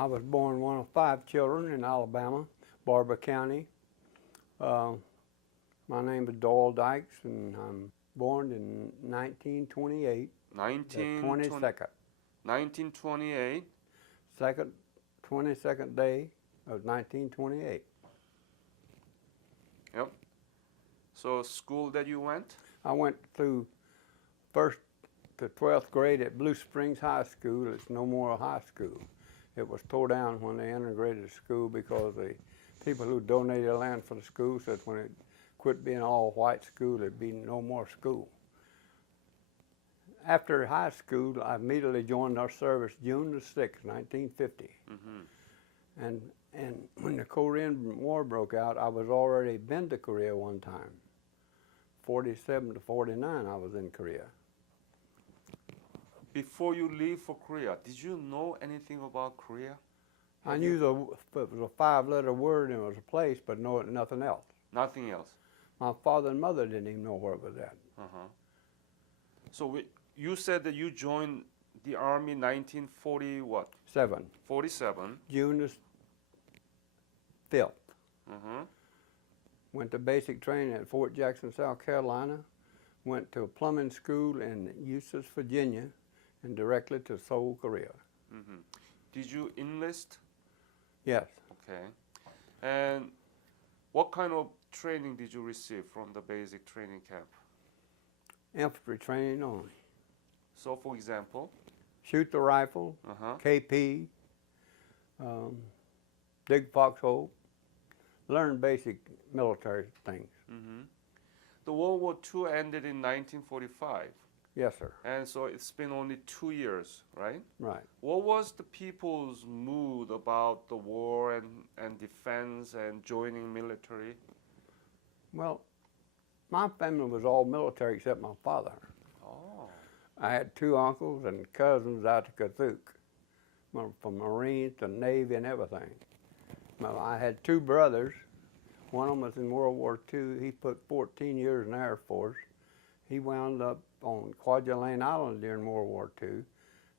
I was born one of 5 children in Alabama, Barber County. My name is Doyle Dykes, and I'm born in 1928, the 22nd. 1928. 22nd day of 1928. Yep. So school that you went? I went through 1st to 12th grade at Blue Springs High School. It's no more a high school. It was tore down when they integrated the school because the people who donated land for the school said when it quit being all white school, there'd be no more school. After high school, I immediately joined our service June the 6th, 1950. Mm-hmm. And when the Korean War broke out, I was already been to Korea one time. 47 to 49, I was in Korea. Before you leave for Korea, did you know anything about Korea? I knew it was a 5-letter word and it was a place, but nothing else. Nothing else? My father and mother didn't even know where it was at. Uh-huh. So you said that you joined the Army 1940 what? 47. June the 5th. Uh-huh. Went to basic training at Fort Jackson, South Carolina. Went to a plumbing school in Eustis, Virginia, and directly to Seoul, Korea. Mm-hmm. Did you enlist? Yes. Okay. And what kind of training did you receive from the basic training camp? Infantry training only. So, for example? Shoot the rifle, Uh-huh. KP, dig foxhole, learn basic military things. Mm-hmm. The World War II ended in 1945. Yes, sir. And so it's been only 2 years, right? Right. What was the people's mood about the war and defense and joining military? Well, my family was all military except my father. Oh. I had 2 uncles and cousins out to Kazook, from Marines to Navy and everything. Well, I had 2 brothers. One of them was in World War II. He put 14 years in the Air Force. He wound up on Kwajalein Island during World War II,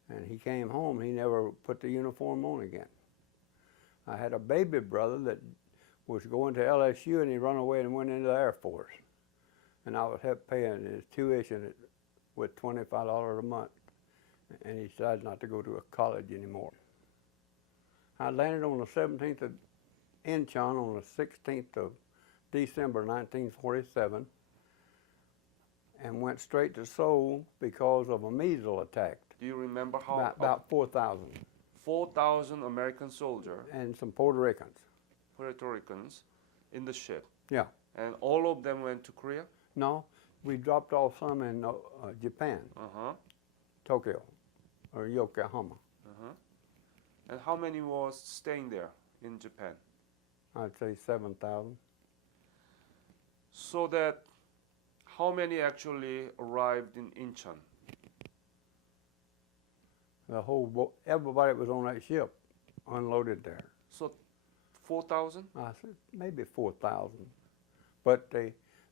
and he came home. He never put the uniform on again. I had a baby brother that was going to LSU, and he run away and went into the Air Force. And I was help paying his tuition with $25 a month, and he decided not to go to a college anymore. I landed on the 17th of Incheon on the 16th of December 1947 and went straight to Seoul because of a measles attack. Do you remember how? About 4,000. 4,000 American soldiers and some Puerto Ricans. Puerto Ricans in the ship. Yeah. And all of them went to Korea? No, we dropped off some in Japan, Uh-huh. Tokyo, or Yokohama. Uh-huh. And how many was staying there in Japan? I'd say 7,000. So that, how many actually arrived in Incheon? The whole boat, everybody that was on that ship unloaded there. So 4,000? I said maybe 4,000, but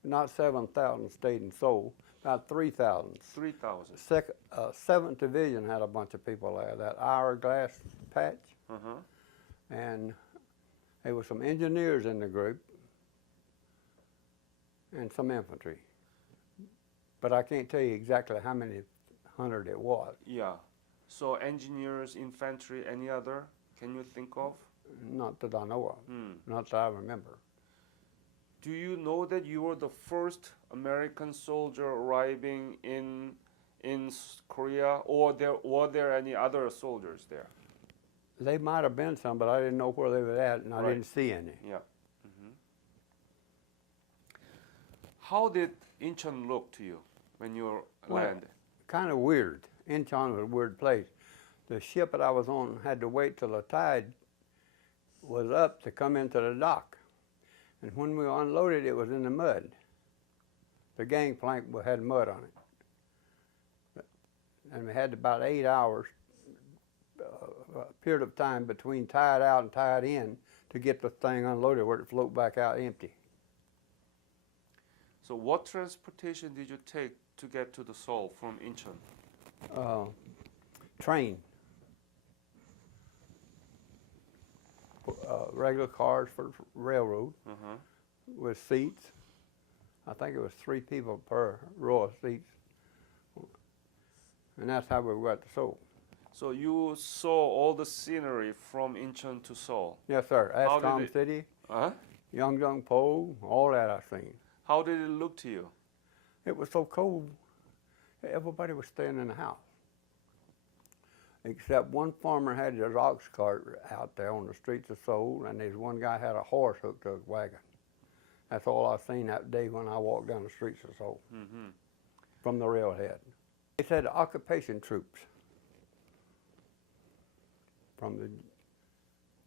not 7,000 stayed in Seoul. About 3,000. 3,000. 7th Division had a bunch of people there. That hourglass patch, Uh-huh. and there were some engineers in the group and some infantry. But I can't tell you exactly how many hundred it was. Yeah. So engineers, infantry, any other? Can you think of? Not that I know of. Not that I remember. Do you know that you were the first American soldier arriving in Korea, or were there any other soldiers there? They might have been some, but I didn't know where they were at, and I didn't see any. Yeah. Mm-hmm. How did Incheon look to you when you landed? Kind of weird. Incheon was a weird place. The ship that I was on had to wait till the tide was up to come into the dock. And when we unloaded, it was in the mud. The gangplank had mud on it. And we had about 8 hours, period of time between tide out and tide in to get the thing unloaded where it float back out empty. So what transportation did you take to get to the Seoul from Incheon? Train. regular cars for railroad Uh-huh. with seats. I think it was 3 people per row of seats. And that's how we got to Seoul. So you saw all the scenery from Incheon to Seoul. Yes, sir. How did Ascom it- City, Huh? Po, all that I've seen. How did it look to you? It was so cold, everybody was staying in the house. Except one farmer had his ox cart out there on the streets of Seoul, and there's one guy had a horse hooked to his wagon. That's all I seen that day when I walked down the streets of Seoul Mm-hmm. from the railhead. They said occupation troops from the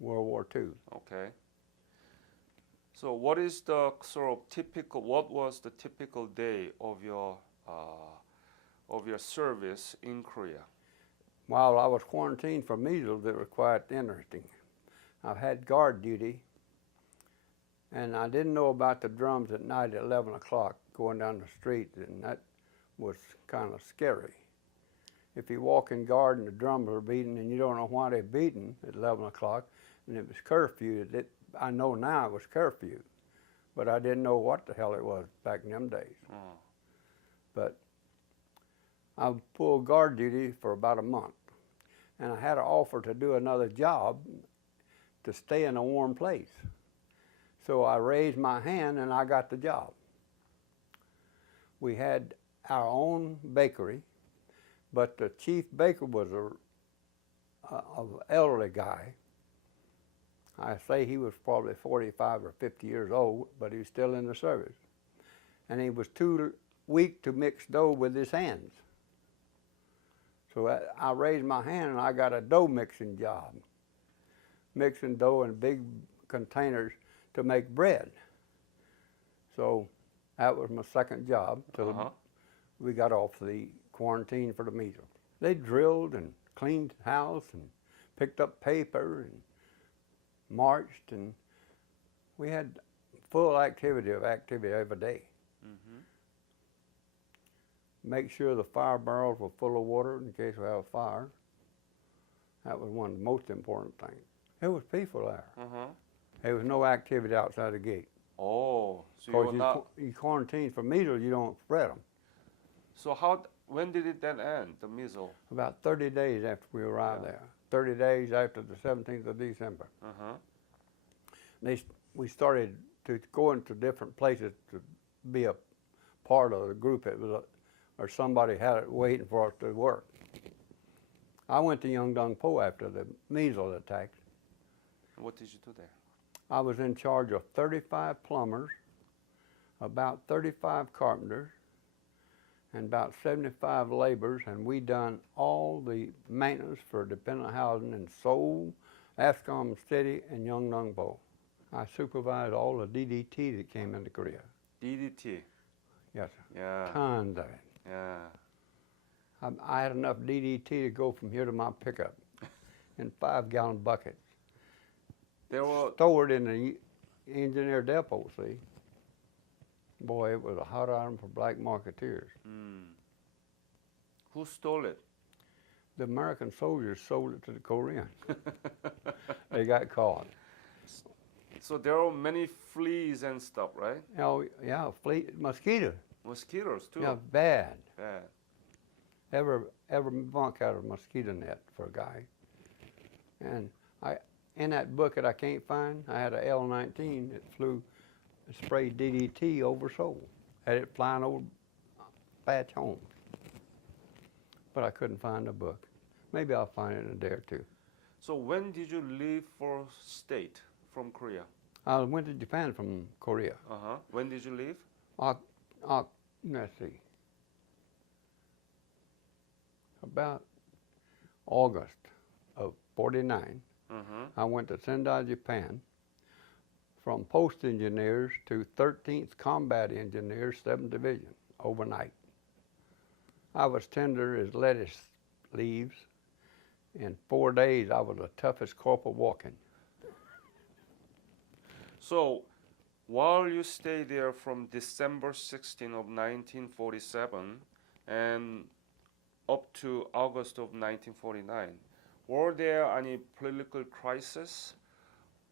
World War II. Okay. So what is the sort of typical? What was the typical day of your service in Korea? While I was quarantined for measles, it was quite interesting. I had guard duty, and I didn't know about the drums at night at 11 o'clock going down the street, and that was kind of scary. If you walk in guard and the drums are beating and you don't know why they're beating at 11 o'clock, and it was curfew, I know now it was curfew, but I didn't know what the hell it was back in them days. Oh. But I pulled guard duty for about a month, and I had an offer to do another job to stay in a warm place. So I raised my hand and I got the job. We had our own bakery, but the chief baker was an elderly guy. I say he was probably 45 or 50 years old, but he was still in the service. And he was too weak to mix dough with his hands. So I raised my hand and I got a dough mixing job, mixing dough in big containers to make bread. So that was my second job till we got off the quarantine for the measles. They drilled and cleaned the house and picked up paper and marched, and we had full activity every day. Mm-hmm. Make sure the fire barrels were full of water in case we have a fire. That was one of the most important things. There was people there. Uh-huh. There was no activity outside the gate. Oh, so Because you're not. you quarantine for measles, you don't spread them. So when did it then end, the measles? About 30 days after we arrived there. 30 days after the 17th of December. Uh-huh. We started to go into different places to be a part of the group. It was or somebody had it waiting for us to work. I went to Po after the measles attacks. What did you do there? I was in charge of 35 plumbers, about 35 carpenters, and about 75 laborers, and we done all the maintenance for dependent housing in Seoul, Ascom City, and Po. I supervised all the DDT that came into Korea. DDT. Yes, Yeah. tons of it. Yeah. I had enough DDT to go from here to my pickup in 5-gallon buckets. There were. Stored in the engineer depot, see. Boy, it was a hot item for black marketeers. Who stole it? The American soldiers sold it to the Koreans. They got caught. So there are many fleas and stuff, right? Oh, yeah, mosquitoes. Mosquitoes too. Yeah, bad. Bad. Every bunk had a mosquito net for a guy. And in that bucket I can't find, I had a L-19 that sprayed DDT over Seoul. Had it flying over Batch Homes. But I couldn't find the book. Maybe I'll find it in a day or two. So when did you leave for state from Korea? I went to Japan from Korea. Uh-huh. When did you leave? Let's see. About August of '49, I went to Sendai, Japan, from post engineers to 13th Combat Engineers, 7th Division, overnight. I was tender as lettuce leaves. In 4 days, I was the toughest corporal walking. So while you stayed there from December 16 of 1947 and up to August of 1949, were there any political crisis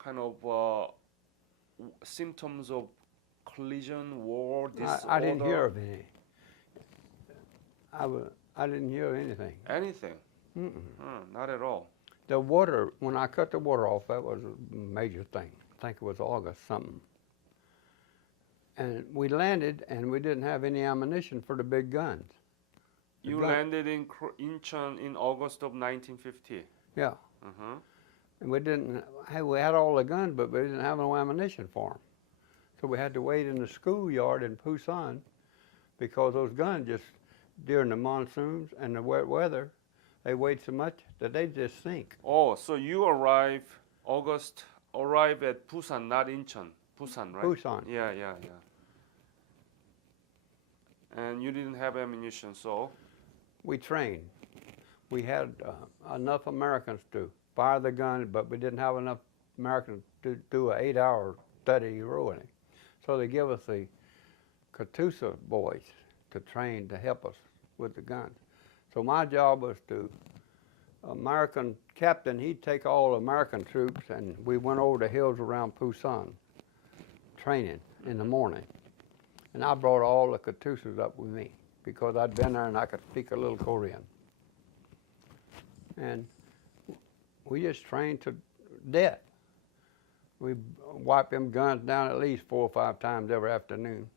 kind of symptoms of collision, war, I didn't hear disorder? of any. I didn't hear anything. Anything? Not at all. The water, when I cut the water off, that was a major thing. I think it was August something. And we landed, and we didn't have any ammunition for the big guns. You landed in Incheon in August of 1950. Yeah. Uh-huh. And we had all the guns, but we didn't have no ammunition for them. So we had to wait in the schoolyard in Busan because those guns just, during the monsoons and the wet weather, they weighed so much that they just sink. Oh, so you arrive at Busan, not Incheon. Busan, right? Busan. Yeah. And you didn't have ammunition, so? We trained. We had enough Americans to fire the gun, but we didn't have enough Americans to do an 8-hour study rowing. So they give us the Katusha boys to train to help us with the guns. So my job was American captain, he'd take all American troops, and we went over the hills around Busan training in the morning. And I brought all the Katushas up with me because I'd been there and I could speak a little Korean. And we just trained to death. We wiped them guns down at least 4 or 5 times every afternoon.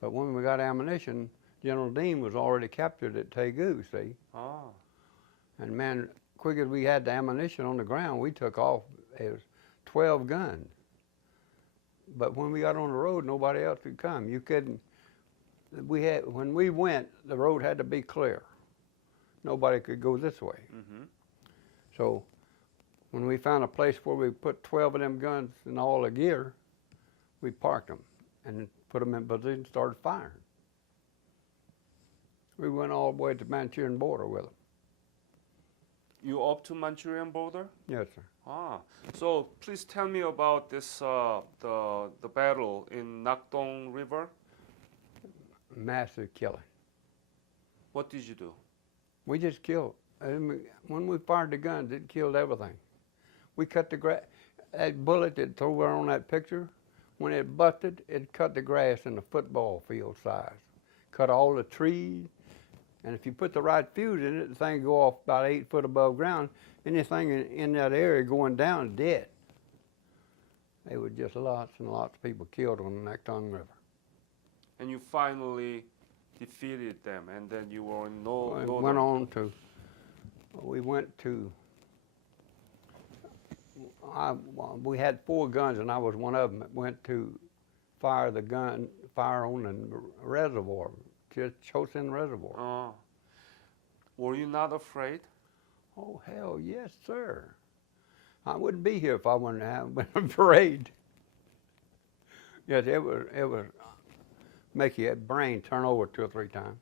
But when we got ammunition, General Dean was already captured at Daegu, see? Oh. And man, quick as we had the ammunition on the ground, we took off. It was 12 guns. But when we got on the road, nobody else could come. You couldn't, when we went, the road had to be clear. Nobody could go this way. Mm-hmm. So when we found a place where we put 12 of them guns and all the gear, we parked them and put them in position and started firing. We went all the way to the Manchurian border with them. You up to Manchurian border? Yes, sir. Ah, so please tell me about this the battle in Nakdong River. Massive killing. What did you do? We just killed. When we fired the guns, it killed everything. We cut the grass. That bullet that's over on that picture, when it busted, it cut the grass in a football field size. Cut all the trees. And if you put the right fuse in it, the thing go off about 8 foot above ground. Anything in that area going down is dead. There were just lots and lots of people killed on the Nakdong River. And you finally defeated them, and then you were in we had 4 guns, and I was one of them that went to fire on the reservoir, just Chosin Reservoir. Oh. Were you not afraid? Oh, hell yes, sir. I wouldn't be here if I wouldn't have been afraid. Yes, it was make your brain turn over 2 or 3 times.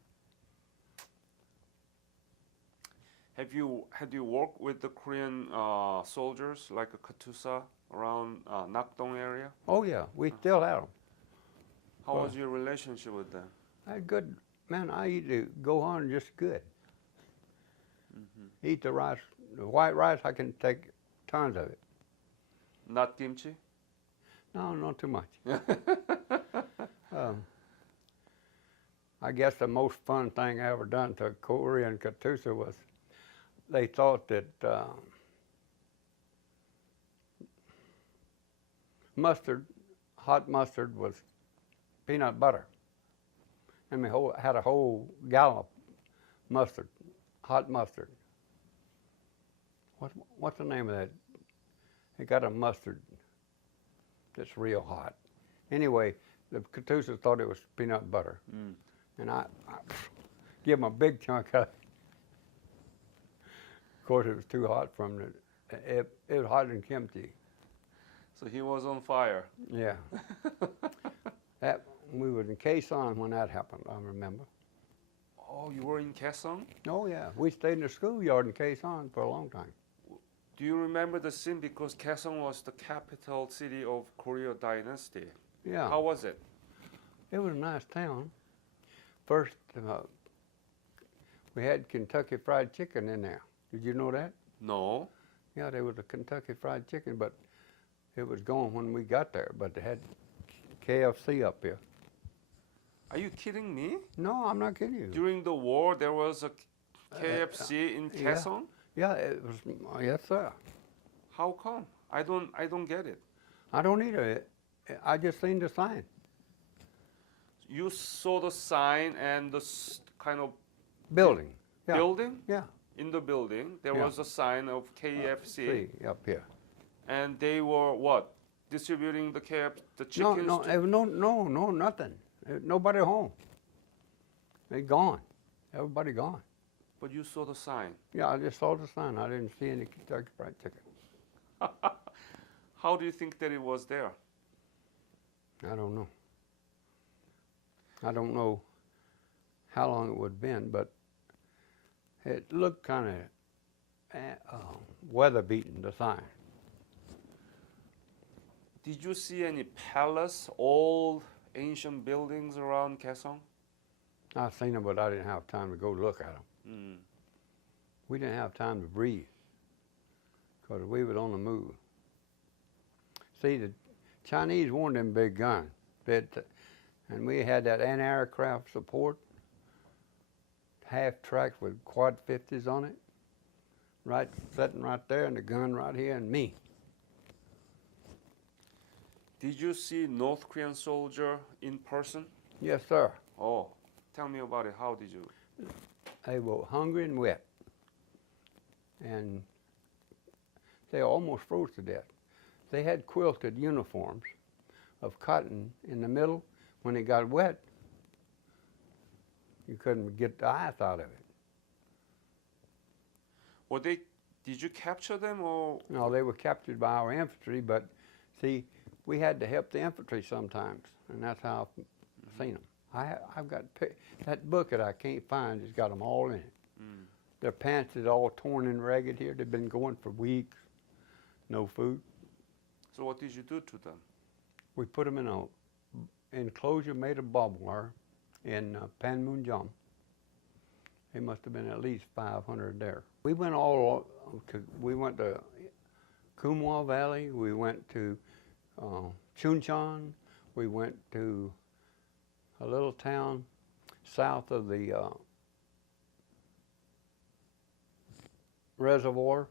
Had you worked with the Korean soldiers like a Katusha around Nakdong area? Oh yeah, we still have them. How was your relationship with them? I had good, man, I eat to go on just good. Eat the rice, the white rice, I can take tons of it. Not kimchi? No, not too much. I guess the most fun thing I ever done to Korean Katusha was they thought that hot mustard was peanut butter. And we had a whole gallon of mustard, hot mustard. What's the name of that? They got a mustard that's real hot. Anyway, the Katushas thought it was peanut butter. And I give them a big chunk of it. Of course, it was too hot from it was hotter than kimchi. So he was on fire. Yeah. We were in Kaesong when that happened, I remember. Oh, you were in Kaesong? Oh, yeah. We stayed in the schoolyard in Kaesong for a long time. Do you remember the scene? Because Kaesong was the capital city of Goryeo Dynasty. Yeah. How was it? It was a nice town. First, we had Kentucky Fried Chicken in there. Did you know that? No. Yeah, there was a Kentucky Fried Chicken, but It was gone when we got there, but they had KFC up here. Are you kidding me? No, I'm not kidding you. During the war, there was a KFC in yeah. Kaesong? Yeah, it was. Yes, sir. How come? I don't get it. I don't either. I just seen the sign. You saw the sign and the kind of Building. Yeah. building? Yeah. In the building, there Yeah. was a sign of KFC. See, up here. And they were what? Distributing the No, chickens? no, to- no, nothing. Nobody home. They gone. Everybody gone. But you saw the sign. Yeah, I just saw the sign. I didn't see any Kentucky Fried Chicken. How do you think that it was there? I don't know. I don't know how long it would have been, but it looked kind of weather beaten, the sign. Did you see any palace, old ancient buildings around Kaesong? I seen them, but I didn't have time to go look at them. Mm. We didn't have time to breathe because we was on the move. See, the Chinese wanted them big guns, and we had that anti-aircraft support, half tracks with quad 50s on it, right, sitting right there, and the gun right here, and me. Did you see North Korean soldier in person? Yes, sir. Oh, tell me about it. How did you? They were hungry and wet, and they almost froze to death. They had quilted uniforms of cotton in the middle. When it got wet, you couldn't get the ice out of it. Were they? Did you capture them or? No, they were captured by our infantry, but see, we had to help the infantry sometimes, and that's how I've seen them. I've got that booklet I can't find. It's got them all in it. Mm. Their pants is all torn and ragged here. They've been going for weeks, no food. So what did you do to them? We put them in a enclosure made of barbed wire in Panmunjom. There must have been at least 500 there. We went we went to Kumwa Valley. We went to Chuncheon. We went to a little town south of the reservoir.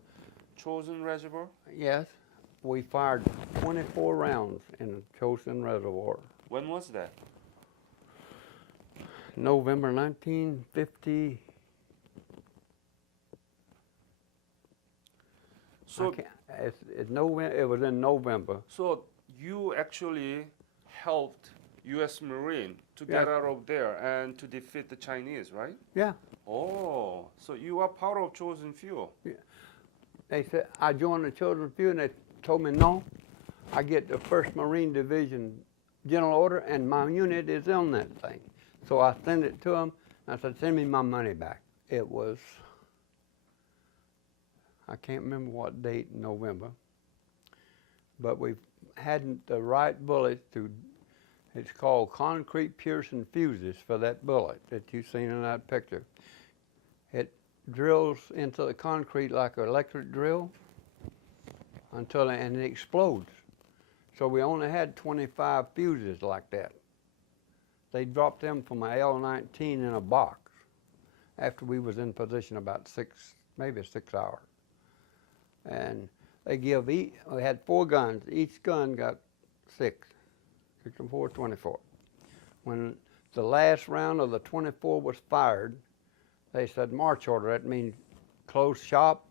Chosen Reservoir? Yes, we fired 24 rounds in the Chosin Reservoir. When was that? November 1950. So, It was in November. so you actually helped U.S. Marine to Yeah. get out of there and to defeat the Chinese, right? Yeah. Oh, so you are part of Chosen Few. They said, I joined the Children's Few, and they told me, no, I get the 1st Marine Division General Order, and my unit is on that thing. So I sent it to them, and I said, send me my money back. It was, I can't remember what date in November, but we hadn't the right bullets to, it's called concrete piercing fuses for that bullet that you've seen in that picture. It drills into the concrete like an electric drill until and it explodes. So we only had 25 fuses like that. They dropped them from a L-19 in a box after we was in position about maybe 6 hours. And they we had 4 guns. Each gun got 6 and 4, 24. When the last round of the 24 was fired, they said, march order. That means close shop,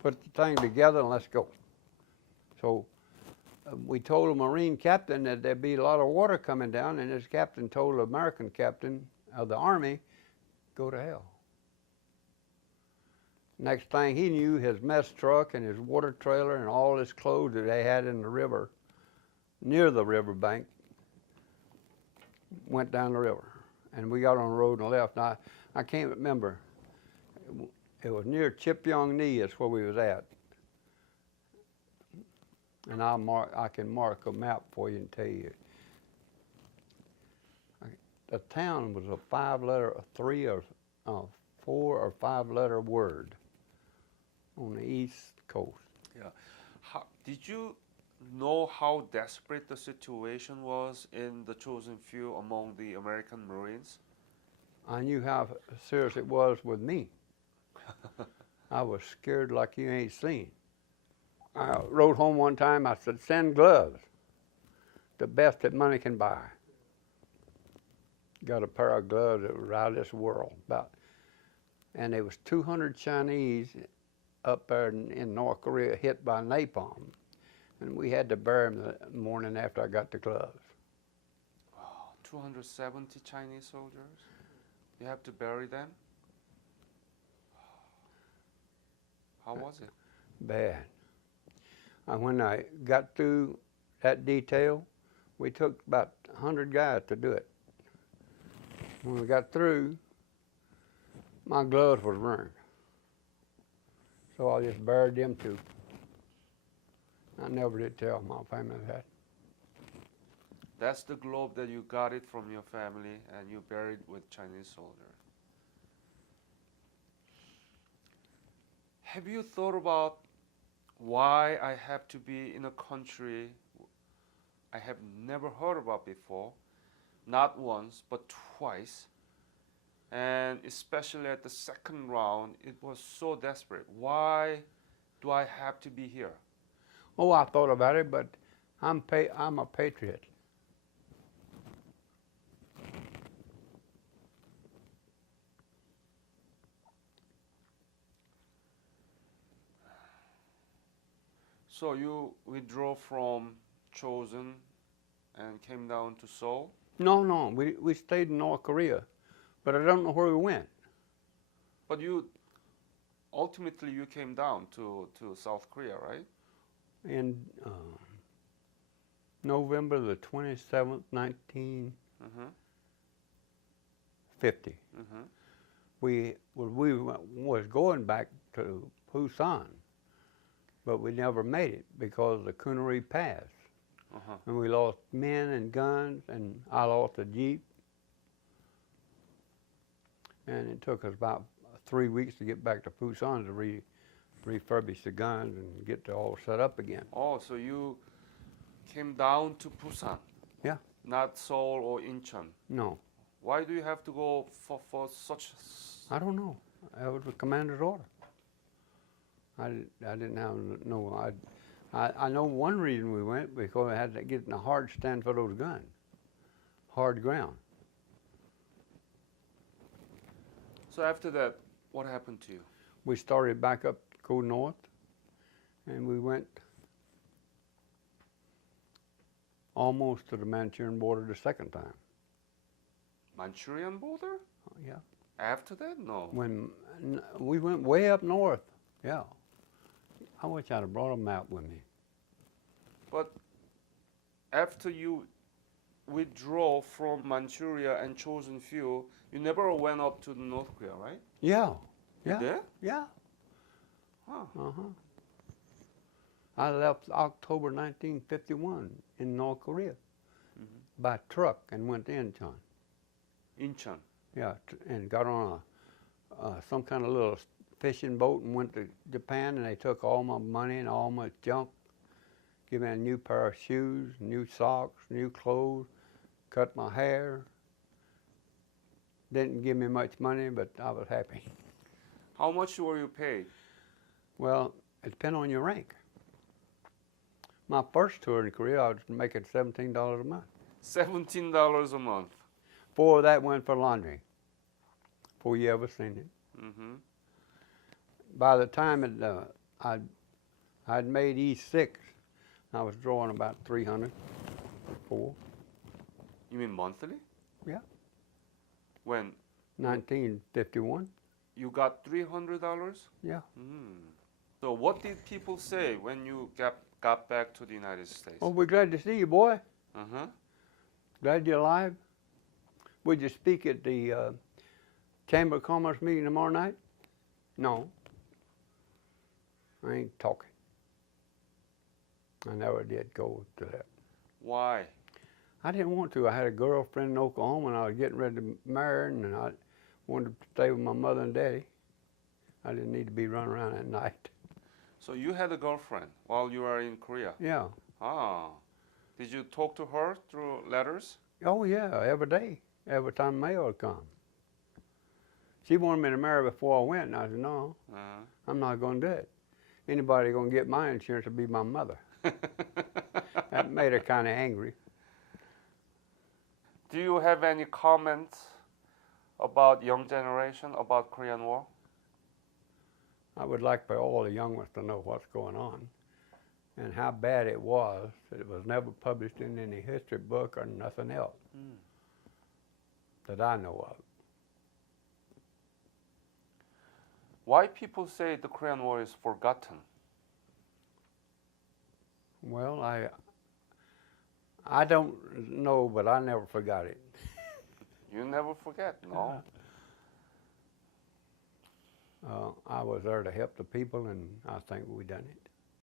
put the thing together, and let's go. So we told a Marine captain that there'd be a lot of water coming down, and this captain told the American captain of the Army, go to hell. Next thing he knew, his mess truck and his water trailer and all his clothes that they had in the river, near the riverbank, went down the river. And we got on the road and left. Now, I can't remember. It was near Chipyong-ni is where we was at. And I can mark a map for you and tell you. The town was a 4 or 5 letter word on the East Coast. Yeah. Did you know how desperate the situation was in the chosen few among the American Marines? I knew how serious it was with me. I was scared like you ain't seen. I wrote home one time, I said, send gloves, the best that money can buy. Got a pair of gloves that was out of this world. And there was 200 Chinese up there in North Korea hit by napalm. And we had to bury them the morning after I got the gloves. Wow, 270 Chinese soldiers? You have to bury them? How was it? Bad. When I got through that detail, we took about 100 guys to do it. When we got through, my gloves was ruined. So I just buried them too. I never did tell my family that. That's the globe that you got it from your family and you buried with Chinese soldiers. Have you thought about why I have to be in a country I have never heard about before? Not once, but twice. And especially at the second round, it was so desperate. Why do I have to be here? Oh, I thought about it, but I'm a patriot. So you withdrew from Chosen and came down to Seoul? No, we stayed in North Korea, but I don't know where we went. But ultimately you came down to South Korea, right? In November the 27th, 1950. We was going back to Busan, but we never made it because the Kunari Pass. And we lost men and guns, and I lost a Jeep. And it took us about 3 weeks to get back to Busan to refurbish the guns and get it all set up again. Oh, so you came down to Busan? Yeah. Not Seoul or Incheon? No. Why do you have to go for such? I don't know. That was the commander's order. I didn't have no. I know one reason we went because I had to get in a hard stand for those guns. Hard ground. So after that, what happened to you? We started back up, go north, and we went almost to the Manchurian border the second time. Manchurian border? Yeah. After that, no. We went way up north, yeah. I wish I'd have brought a map with me. But after you withdraw from Manchuria and Chosen Few, you never went up to North Korea, right? Yeah. You did? Yeah. Huh. I left October 1951 in North Korea by truck and went to Incheon. Incheon. Yeah, and got on some kind of little fishing boat and went to Japan, and they took all my money and all my junk, give me a new pair of shoes, new socks, new clothes, cut my hair. Didn't give me much money, but I was happy. How much were you paid? Well, it depends on your rank. My first tour in Korea, I was making $17 a month. $17 a month. 4 of that went for laundry, before you ever seen it. By the time I'd made E6, I was drawing about 300 for. You mean monthly? Yeah. When? 1951. You got $300? Yeah. So what did people say when you got back to the United States? Oh, we're glad to see you, boy. Glad you're alive. Would you speak at the Chamber of Commerce meeting tomorrow night? No. I ain't talking. I never did go to that. Why? I didn't want to. I had a girlfriend in Oklahoma, and I was getting ready to marry her, and I wanted to stay with my mother and daddy. I didn't need to be running around at night. So you had a girlfriend while you were in Korea? Yeah. Ah. Did you talk to her through letters? Oh yeah, every day, every time mail would come. She wanted me to marry before I went, and I said, no, Uh-huh. I'm not going to do it. Anybody going to get my insurance will be my mother. That made her kind of angry. Do you have any comments about young generation about Korean War? I would like for all the young ones to know what's going on and how bad it was. It was never published in any history book or nothing else that I know of. Why people say the Korean War is forgotten? Well, I don't know, but I never forgot it. You never forget, no? I was there to help the people, and I think we done it.